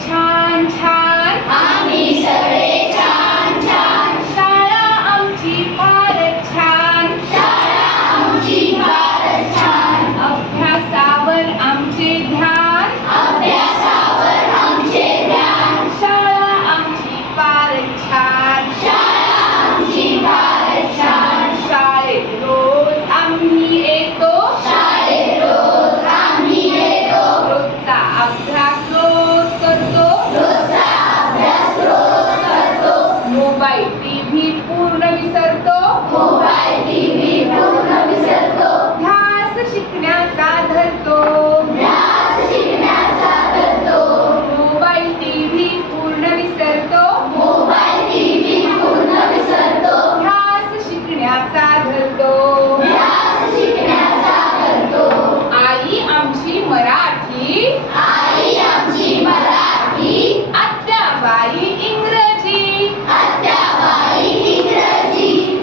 छान छान, आम्ही सगळे छान छान, शाळा आमची फारच छान, शाळा आमची फारच छान, अभ्यासावर आमचे ध्यान, अभ्यासावर आमचे ध्यान, शाळा आमची फारच छान, शाळा आमची फारच छान, शाळेत रोज आम्ही येतो, शाळेत रोज आम्ही येतो, रोजचा अभ्यास रोज करतो, रोजचा अभ्यास रोज करतो, मोबाईल टीव्ही पूर्ण विसरतो, मोबाईल टीव्ही पूर्ण विसरतो, ध्यास शिकण्याचा धरतो, ध्यास शिकण्याचा करतो, मोबाईल टीव्ही पूर्ण विसरतो, मोबाईल टीव्ही पूर्ण विसरतो, ध्यास शिकण्याचा धरतो. ध्यास शिकण्याचा करतो, आई आमची मराठी, आई आमची मराठी, आत्याबाई इंग्रजी, आत्याबाई इंग्रजी,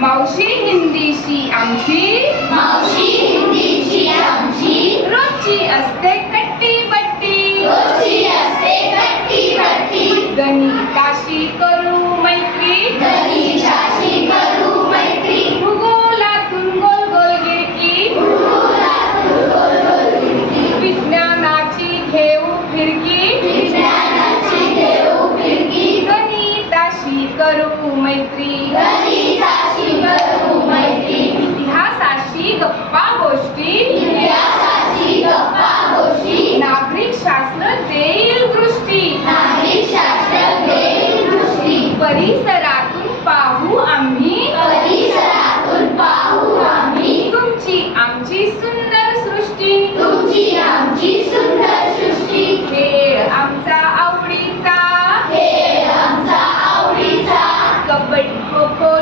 मावशी हिंदीशी आमची, मावशी हिंदीची आमची, रोजची असते कट्टी बट्टी, रोजची असते कट्टी बट्टी, गणिताशी करू मैत्री, गणिताशी करू मैत्री, भूगोलातून गोल गोल गिरकी, भूगोलातून गोल गोल गिरकी, विज्ञानाची घेऊ फिरकी, विज्ञानाची घेऊ फिरकी, गणिताशी करू मैत्री, गणिताशी करू मैत्री, इतिहासाशी गप्पा गोष्टी, इतिहासाची गप्पा गोष्टी, नागरिक शास्त्र देईल दृष्टी, नागरिक शास्त्र देईल दृष्टी, परिसरातून पाहू आम्ही, परिसरातून पाहू आम्ही, तुमची आमची सुंदर सृष्टी, तुमची आमची सुंदर सृष्टी, खेळ आमचा आवडीचा, खेळ आमचा आवडीचा, कबड्डी खो खो